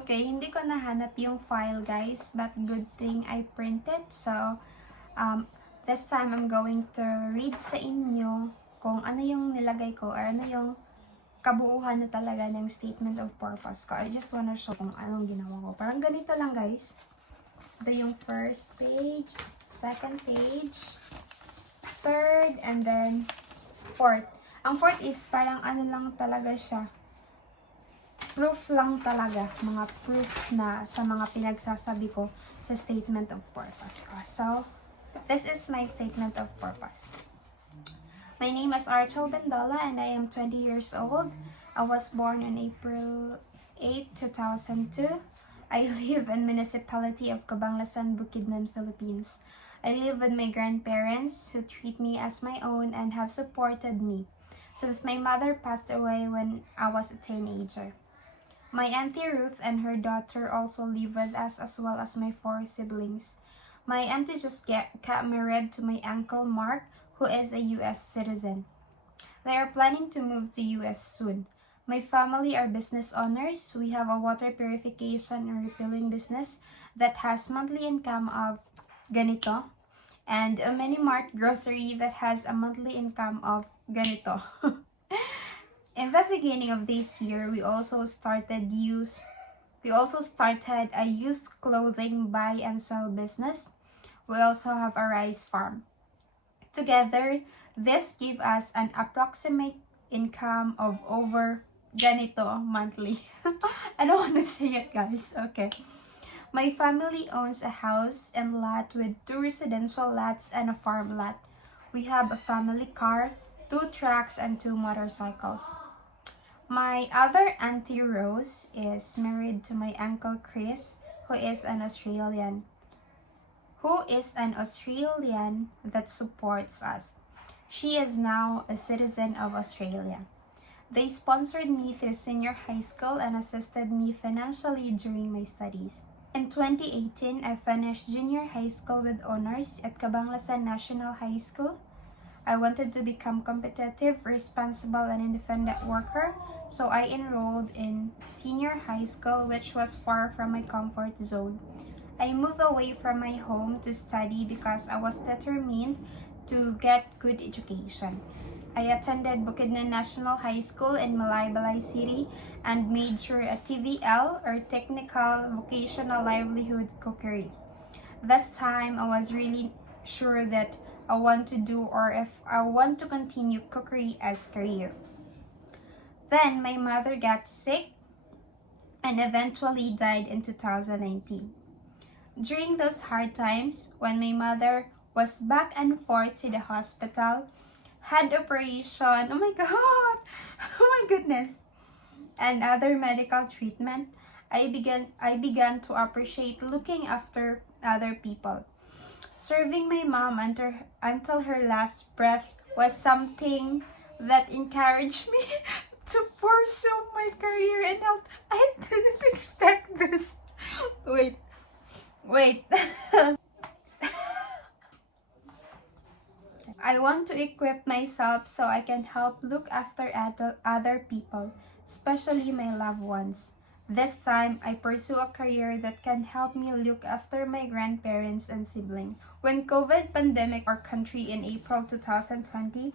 Okay, hindi ko nahanap yung file guys, but good thing I printed. So, this time I'm going to read sa inyo kung ano yung nilagay ko or ano yung kabuuhan na talaga ng statement of purpose ko. I just wanna show kung anong ginawa ko. Parang ganito lang guys. Ito yung first page, second page, third, and then fourth. Ang fourth is parang ano lang talaga siya. Proof lang talaga, mga proof na sa mga pinagsasabi ko sa statement of purpose ko. So, this is my statement of purpose. My name is Archel Bendola and I am 20 years old. I was born on April 8, 2002. I live in municipality of Cabanglasan, Bukidnon, Philippines. I live with my grandparents who treat me as my own and have supported me since my mother passed away when I was a teenager. My auntie Ruth and her daughter also live with us as well as my 4 siblings. My auntie just got married to my uncle Mark, who is a US citizen. They are planning to move to US soon. My family are business owners. We have a water purification and refilling business that has monthly income of ganito and a mini mart grocery that has a monthly income of ganito. In the beginning of this year, we also started a used clothing buy and sell business. We also have a rice farm. Together, this gave us an approximate income of over ganito monthly. I don't want to say it, guys. Okay. My family owns a house and lot with 2 residential lots and a farm lot. We have a family car, 2 trucks, and 2 motorcycles. My other auntie Rose is married to my uncle Chris, who is an Australian that supports us. She is now a citizen of Australia. They sponsored me through senior high school and assisted me financially during my studies. In 2018, I finished junior high school with honors at Cabanglasan National High School. I wanted to become competitive, responsible, and independent worker, so I enrolled in senior high school, which was far from my comfort zone. I moved away from my home to study because I was determined to get good education. I attended Bukidnon National High School in Malaybalay City and majored at TVL or Technical Vocational Livelihood Cookery. This time, I was really sure that I want to do or if I want to continue cookery as career. Then my mother got sick and eventually died in 2019. During those hard times, when my mother was back and forth to the hospital, had operation, oh my god, oh my goodness, and other medical treatment, I began to appreciate looking after other people. Serving my mom until her last breath was something that encouraged me to pursue my career in health. I didn't expect this. Wait. I want to equip myself so I can help look after other people, especially my loved ones. This time, I pursue a career that can help me look after my grandparents and siblings. When COVID pandemic our country in April 2020,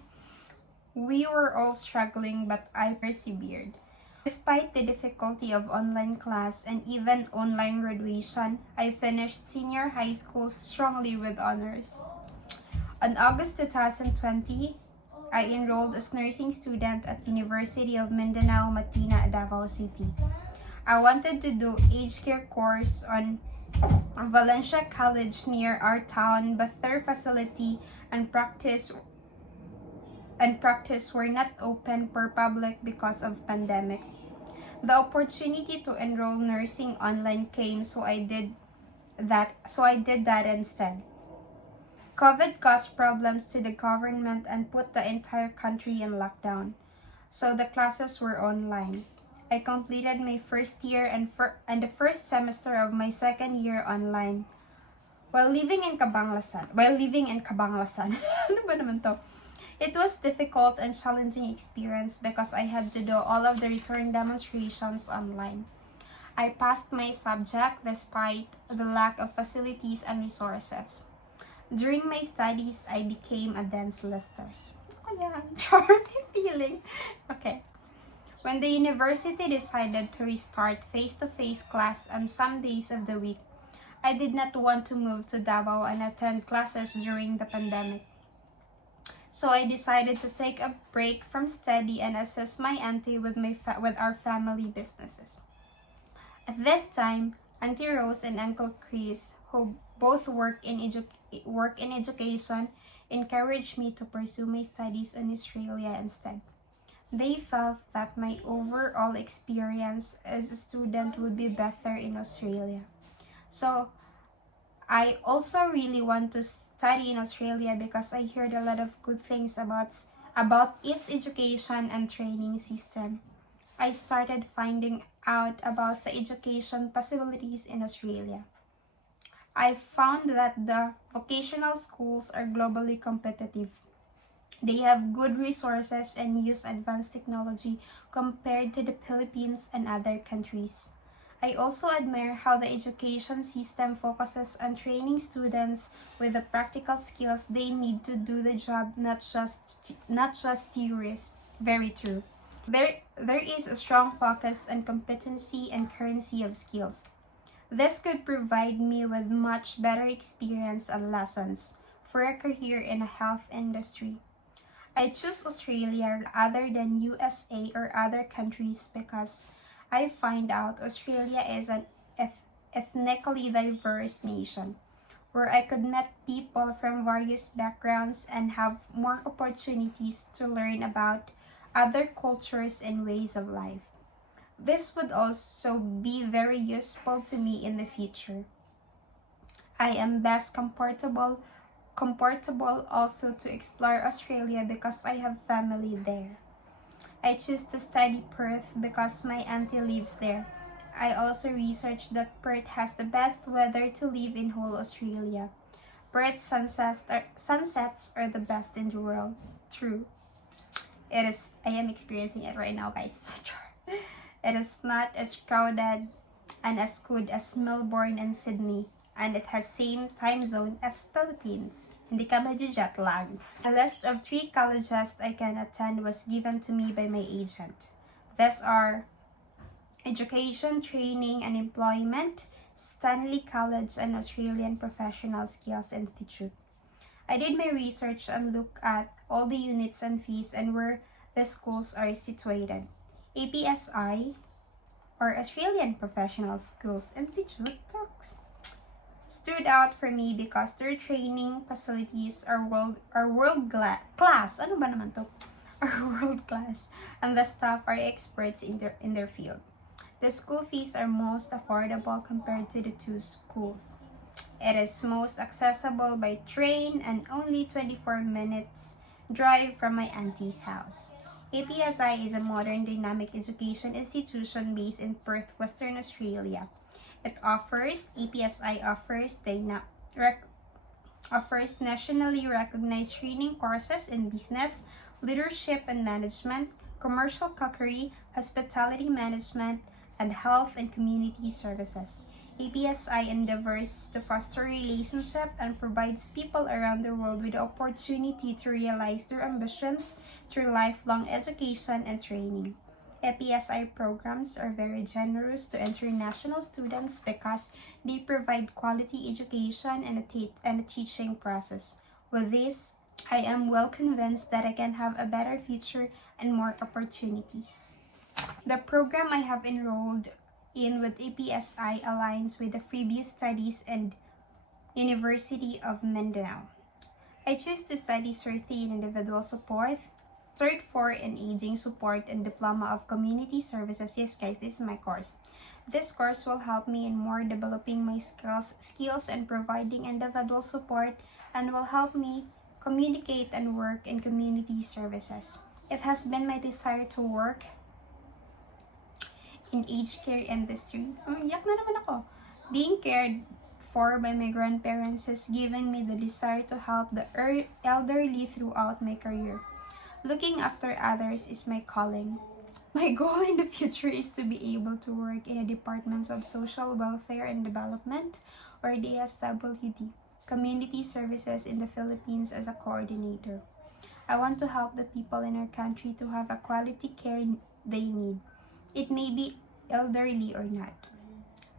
we were all struggling, but I persevered. Despite the difficulty of online class and even online graduation, I finished senior high school strongly with honors. On August 2020, I enrolled as nursing student at University of Mindanao, Matina, Davao City. I wanted to do aged care course on Valencia College near our town, but their facility and practice were not open for public because of pandemic. The opportunity to enroll nursing online came, so I did that instead. COVID caused problems to the government and put the entire country in lockdown, so the classes were online. I completed my first year and the first semester of my second year online. While living in Cabanglasan, ano ba naman to? It was difficult and challenging experience because I had to do all of the return demonstrations online. I passed my subject despite the lack of facilities and resources. During my studies, I became a dance lister. Ayan, charming feeling. Okay. When the university decided to restart face-to-face class on some days of the week, I did not want to move to Davao and attend classes during the pandemic. So I decided to take a break from study and assist my auntie with our family businesses. At this time, Auntie Rose and Uncle Chris, who both work in education, encouraged me to pursue my studies in Australia instead. They felt that my overall experience as a student would be better in Australia. So I also really want to study in Australia because I heard a lot of good things about its education and training system. I started finding out about the education possibilities in Australia. I found that the vocational schools are globally competitive. They have good resources and use advanced technology compared to the Philippines and other countries. I also admire how the education system focuses on training students with the practical skills they need to do the job, not just theories. Very true. There is a strong focus on competency and currency of skills. This could provide me with much better experience and lessons for a career in a health industry. I choose Australia other than USA or other countries because I find out Australia is an ethnically diverse nation where I could meet people from various backgrounds and have more opportunities to learn about other cultures and ways of life. This would also be very useful to me in the future. I am best comfortable also to explore Australia because I have family there. I choose to study Perth because my auntie lives there. I also researched that Perth has the best weather to live in whole Australia. Perth sunsets are the best in the world. True. It is. I am experiencing it right now, guys. It is not as crowded and as good as Melbourne and Sydney, and it has same time zone as Philippines. Hindi ka jet lag. A list of 3 colleges I can attend was given to me by my agent. These are Education, Training and Employment, Stanley College, and Australian Professional Skills Institute. I did my research and looked at all the units and fees and where the schools are situated. APSI, or Australian Professional Skills Institute, stood out for me because their training facilities are world class. Ano ba naman to? Are world class, and the staff are experts in their field. The school fees are most affordable compared to the 2 schools. It is most accessible by train and only 24 minutes drive from my auntie's house. APSI is a modern dynamic education institution based in Perth, Western Australia. APSI offers nationally recognized training courses in business, leadership and management, commercial cookery, hospitality management, and health and community services. APSI endeavors to foster relationship and provides people around the world with the opportunity to realize their ambitions through lifelong education and training. APSI programs are very generous to international students because they provide quality education and a teaching process. With this, I am well convinced that I can have a better future and more opportunities. The program I have enrolled in with APSI aligns with the previous studies and University of Mindanao. I choose to study Survey in Individual Support, Third Floor in Aging Support, and Diploma of Community Services. Yes guys, this is my course. This course will help me in more developing my skills and providing individual support, and will help me communicate and work in community services. It has been my desire to work in aged care industry. Yak na naman ako. Being cared for by my grandparents has given me the desire to help the elderly throughout my career. Looking after others is my calling. My goal in the future is to be able to work in the Departments of Social Welfare and Development, or DSWD, Community Services in the Philippines as a coordinator. I want to help the people in our country to have a quality care they need. It may be elderly or not.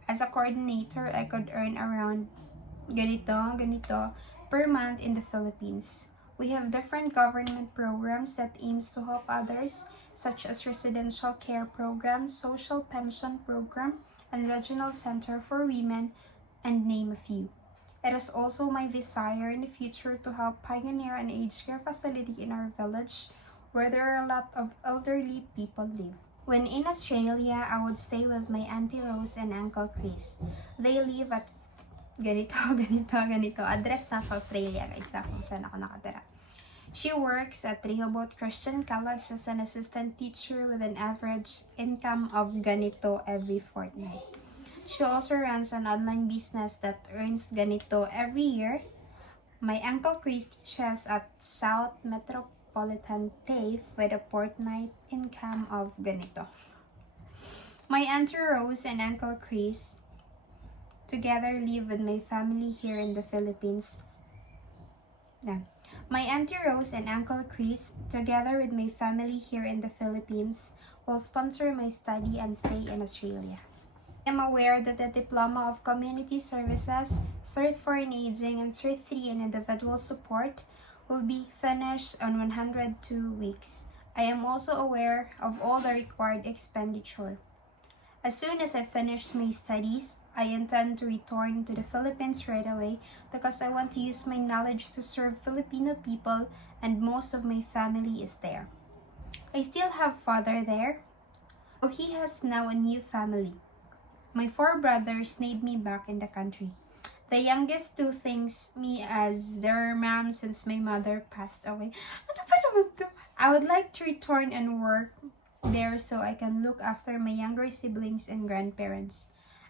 As a coordinator, I could earn around ganito per month in the Philippines. We have different government programs that aims to help others, such as residential care program, social pension program, and regional center for women, and name a few. It is also my desire in the future to help pioneer an aged care facility in our village where there are a lot of elderly people live. When in Australia, I would stay with my Auntie Rose and Uncle Chris. They live at ganito. Address na sa Australia, guys, kung saan ako nakatira. She works at Rehoboth Christian College as an assistant teacher with an average income of ganito every fortnight. She also runs an online business that earns ganito every year. My Uncle Chris teaches at South Metropolitan TAFE with a fortnight income of ganito. My Auntie Rose and Uncle Chris together live with my family here in the Philippines. My Auntie Rose and Uncle Chris, together with my family here in the Philippines, will sponsor my study and stay in Australia. I am aware that the Diploma of Community Services, Cert 4 in Aging, and Cert 3 in Individual Support will be finished on 102 weeks. I am also aware of all the required expenditure. As soon as I finish my studies, I intend to return to the Philippines right away because I want to use my knowledge to serve Filipino people, and most of my family is there. I still have father there, so he has now a new family. My 4 brothers need me back in the country. The youngest 2 thinks me as their mom since my mother passed away. Ano ba naman to? I would like to return and work there so I can look after my younger siblings and grandparents.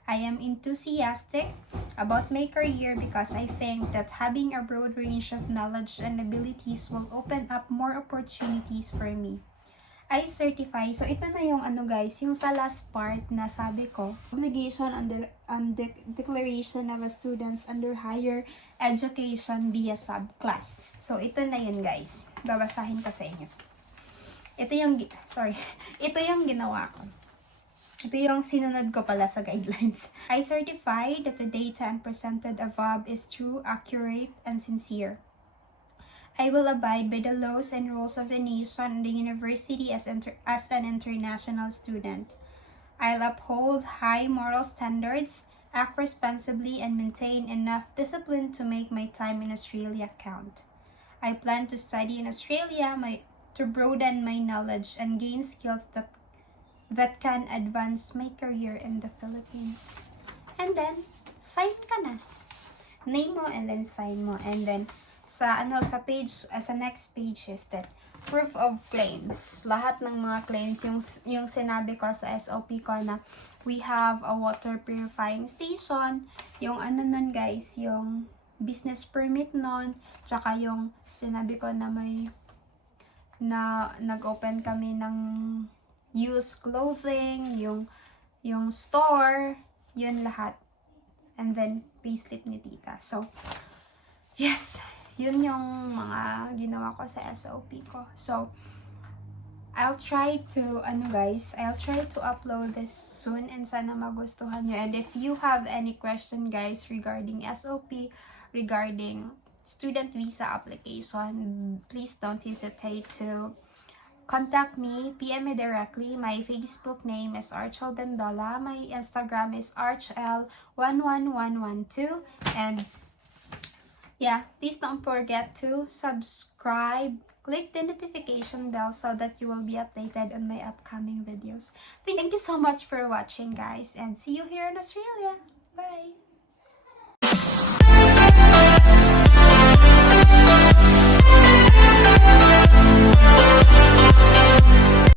I am enthusiastic about my career because I think that having a broad range of knowledge and abilities will open up more opportunities for me. I certify. So, ito na yung guys, yung sa last part na sabi ko, obligation on the declaration of a students under higher education via subclass. So, ito na yun guys. Babasahin ko sa inyo. Ito yung ginawa ko. Ito yung sinunod ko pala sa guidelines. I certify that the data presented above is true, accurate, and sincere. I will abide by the laws and rules of the nation and the university as an international student. I'll uphold high moral standards, act responsibly, and maintain enough discipline to make my time in Australia count. I plan to study in Australia to broaden my knowledge and gain skills that can advance my career in the Philippines. And then, sign ka na. Name mo and then sign mo. And then, sa next page is that proof of claims. Lahat ng mga claims, yung sinabi ko sa SOP ko na we have a water purifying station, yung nun guys, yung business permit nun, tsaka yung sinabi ko na nag-open kami ng used clothing, yung store, yun lahat. And then, payslip ni tita. So, yes, yun yung mga ginawa ko sa SOP ko. So, I'll try to upload this soon and sana magustuhan nyo. And if you have any question guys regarding SOP, regarding student visa application, please don't hesitate to contact me, PM me directly. My Facebook name is Archel Bendola. My Instagram is archel11112. And yeah, please don't forget to subscribe. Click the notification bell so that you will be updated on my upcoming videos. Thank you so much for watching, guys, and see you here in Australia. Bye!